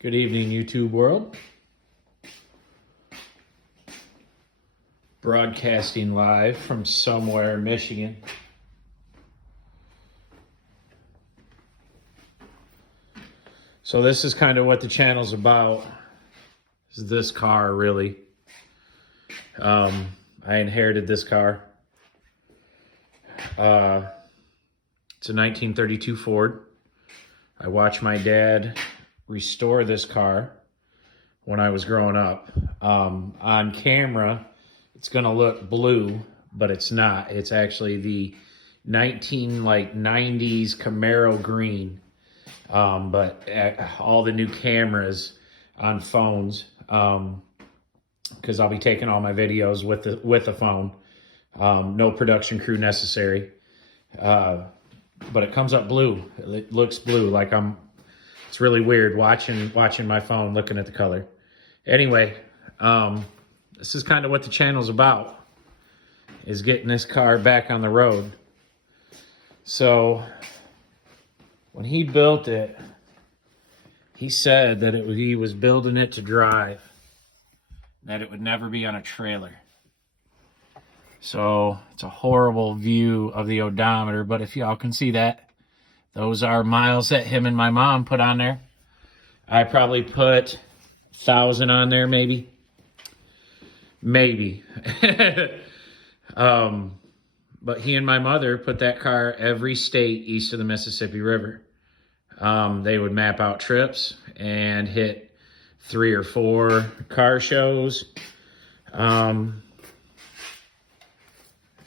Good evening, YouTube world. Broadcasting live from somewhere in Michigan. So this is kind of what the channel's about. This is this car, really. I inherited this car. It's a 1932 Ford. I watched my dad restore this car when I was growing up. On camera, it's gonna look blue, but it's not. It's actually the 90s Camaro green. But all the new cameras on phones, because I'll be taking all my videos with the phone. No production crew necessary. But it comes up blue. It looks blue, like it's really weird watching my phone, looking at the color. Anyway, this is kind of what the channel's about, is getting this car back on the road. So when he built it, he said that he was building it to drive, that it would never be on a trailer. So it's a horrible view of the odometer, but if y'all can see that, those are miles that him and my mom put on there. I probably put 1,000 on there, maybe. But he and my mother put that car every state east of the Mississippi River. They would map out trips and hit 3 or 4 car shows. And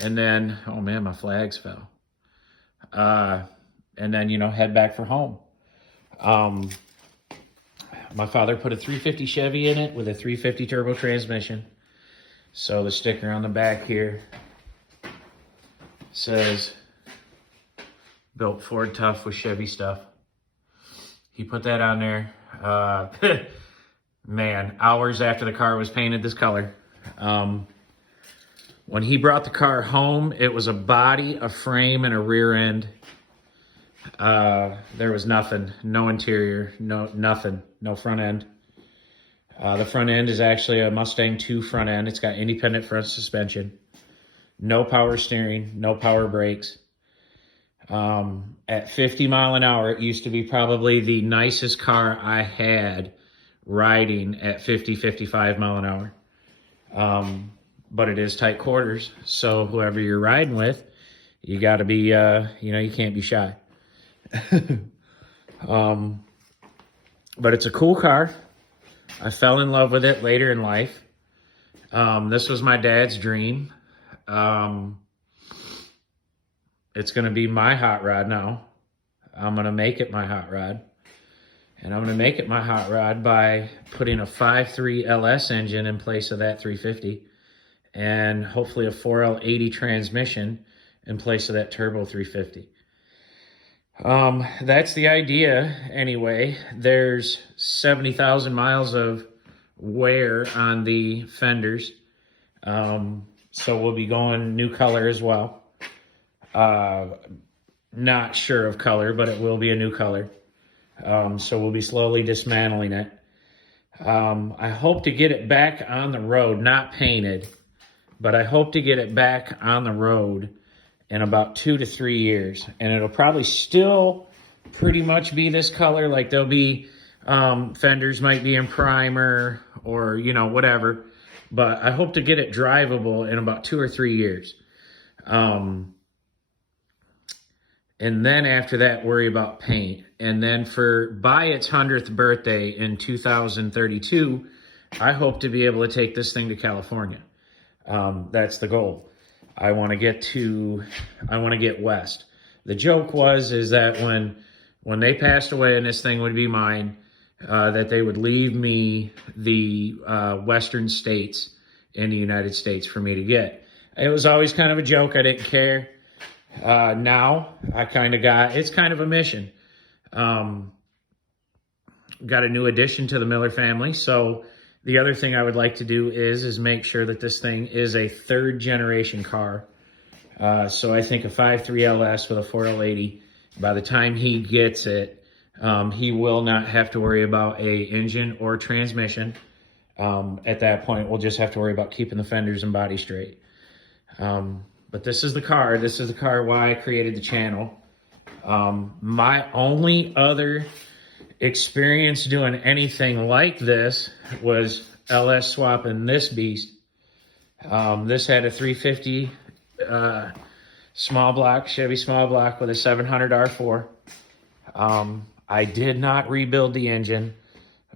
then, oh man, my flags fell. And then, head back for home. My father put a 350 Chevy in it with a 350 turbo transmission. So the sticker on the back here says, built Ford tough with Chevy stuff. He put that on there. Man, hours after the car was painted this color. When he brought the car home, it was a body, a frame, and a rear end. There was nothing, no interior, nothing, no front end. The front end is actually a Mustang 2 front end. It's got independent front suspension, no power steering, no power brakes. At 50 mile an hour, it used to be probably the nicest car I had riding at 55 mile an hour. But it is tight quarters. So whoever you're riding with, you gotta be, you can't be shy. But it's a cool car. I fell in love with it later in life. This was my dad's dream. It's going to be my hot rod now. I'm going to make it my hot rod. And I'm going to make it my hot rod by putting a 5.3 LS engine in place of that 350. And hopefully a 4L80 transmission in place of that turbo 350. That's the idea anyway. There's 70,000 miles of wear on the fenders. So we'll be going new color as well. Not sure of color, but it will be a new color. So we'll be slowly dismantling it. I hope to get it back on the road, not painted, but I hope to get it back on the road in about 2 to 3 years. And it'll probably still pretty much be this color. Like there'll be, fenders might be in primer or, whatever. But I hope to get it drivable in about 2 or 3 years. And then after that, worry about paint. And then by its 100th birthday in 2032, I hope to be able to take this thing to California. That's the goal. I want to get west. The joke is that when they passed away and this thing would be mine, that they would leave me the western states in the United States for me to get. It was always kind of a joke. I didn't care. Now it's kind of a mission. Got a new addition to the Miller family. So the other thing I would like to do is make sure that this thing is a 3rd generation car. So I think a 5.3 LS with a 4L80, by the time he gets it, He will not have to worry about a engine or transmission. At that point, we'll just have to worry about keeping the fenders and body straight. But this is the car. This is the car why I created the channel. My only other experience doing anything like this was LS swapping this beast. This had a 350 small block, Chevy small block with a 700 R4. I did not rebuild the engine,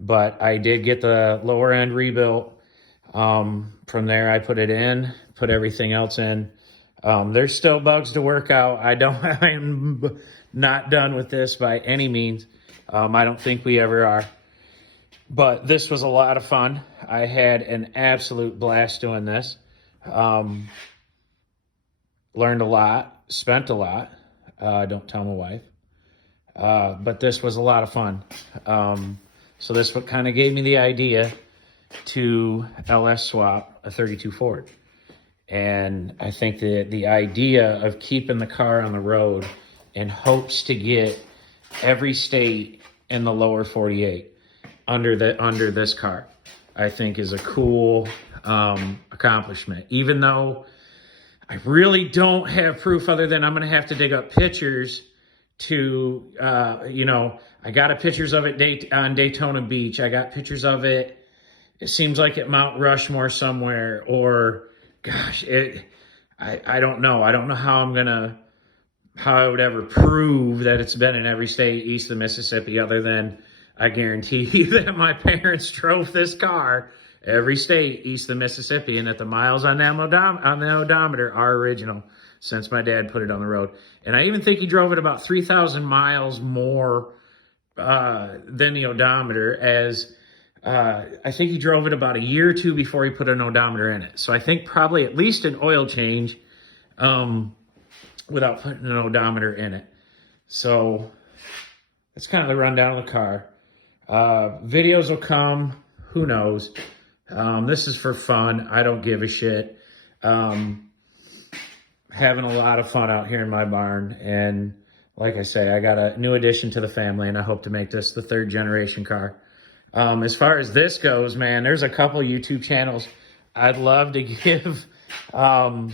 but I did get the lower end rebuilt. From there, I put it in, put everything else in. There's still bugs to work out. I'm not done with this by any means. I don't think we ever are. But this was a lot of fun. I had an absolute blast doing this. Learned a lot, spent a lot. Don't tell my wife. But this was a lot of fun. So this what kind of gave me the idea to LS swap a 32 Ford. And I think that the idea of keeping the car on the road in hopes to get every state in the lower 48 under this car, I think is a cool accomplishment. Even though I really don't have proof other than I'm going to have to dig up pictures to, I got pictures of it on Daytona Beach. I got pictures of it. It seems like at Mount Rushmore somewhere, or gosh, I don't know. I don't know how I would ever prove that it's been in every state east of Mississippi, other than I guarantee you that my parents drove this car every state east of Mississippi, and that the miles on the odometer are original since my dad put it on the road. And I even think he drove it about 3,000 miles more than the odometer, as I think he drove it about a year or two before he put an odometer in it. So I think probably at least an oil change without putting an odometer in it. So that's kind of the rundown of the car. Videos will come. Who knows? This is for fun. I don't give a shit. Having a lot of fun out here in my barn. And like I say, I got a new addition to the family, and I hope to make this the 3rd generation car. As far as this goes, man, there's a couple YouTube channels I'd love to give a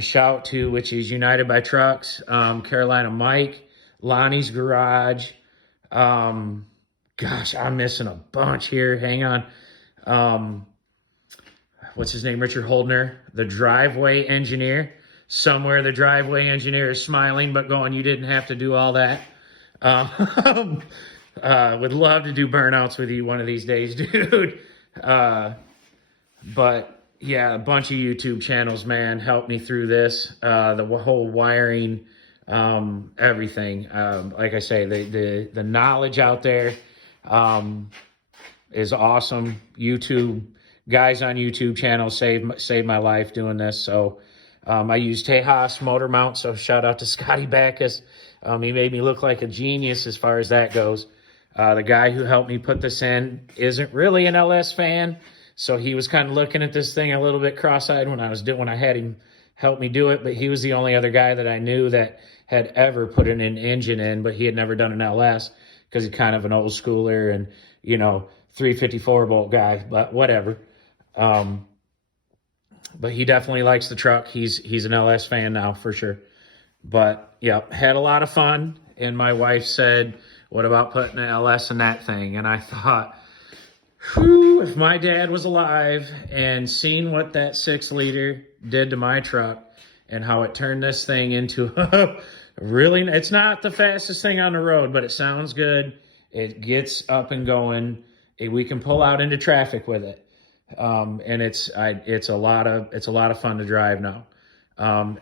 shout to, which is United by Trucks, Carolina Mike, Lonnie's Garage. Gosh, I'm missing a bunch here. Hang on. What's his name? Richard Holdner, the Driveway Engineer. Somewhere the Driveway Engineer is smiling, but going, you didn't have to do all that. Would love to do burnouts with you one of these days, dude. But yeah, a bunch of YouTube channels, man, helped me through this. The whole wiring, everything. Like I say, the knowledge out there is awesome. YouTube guys on YouTube channels saved my life doing this. So I used Tejas motor mount. So shout out to Scotty Backus. He made me look like a genius as far as that goes. The guy who helped me put this in isn't really an LS fan, so he was kind of looking at this thing a little bit cross-eyed when I had him help me do it. But he was the only other guy that I knew that had ever put an engine in, but he had never done an LS because he's kind of an old schooler and 354 bolt guy. But whatever. But he definitely likes the truck. He's an LS fan now for sure. But yeah, had a lot of fun. And my wife said, what about putting an LS in that thing? And I thought, whew, if my dad was alive and seen what that 6-liter did to my truck and how it turned this thing into really, it's not the fastest thing on the road, but it sounds good. It gets up and going. We can pull out into traffic with it. And it's a lot of fun to drive now.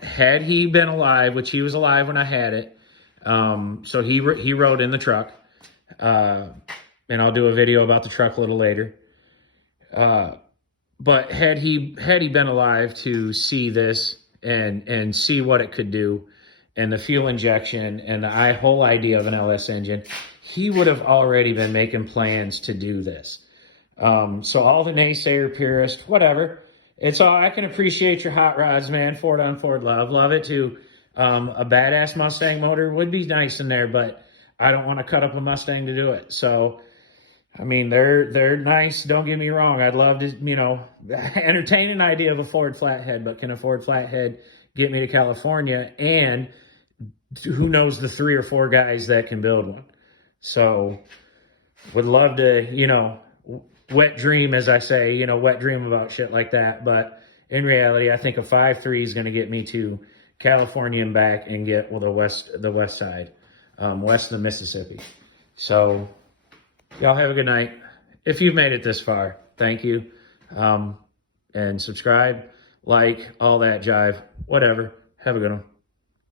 Had he been alive, which he was alive when I had it, so he rode in the truck, and I'll do a video about the truck a little later. But had he been alive to see this and see what it could do, and the fuel injection and the whole idea of an LS engine, he would have already been making plans to do this. So all the naysayer purists, whatever, it's all, I can appreciate your hot rods, man. Ford on Ford love it too. A badass Mustang motor would be nice in there, but I don't want to cut up a Mustang to do it. So, I mean, they're nice. Don't get me wrong. I'd love to, entertain an idea of a Ford flathead, but can a Ford flathead get me to California? And who knows the 3 or 4 guys that can build one? So, would love to, wet dream, as I say, wet dream about shit like that. But in reality, I think a 5.3 is going to get me to California and back and get, the west side, west of the Mississippi. So, y'all have a good night. If you've made it this far, thank you. And subscribe, like, all that jive, whatever. Have a good one.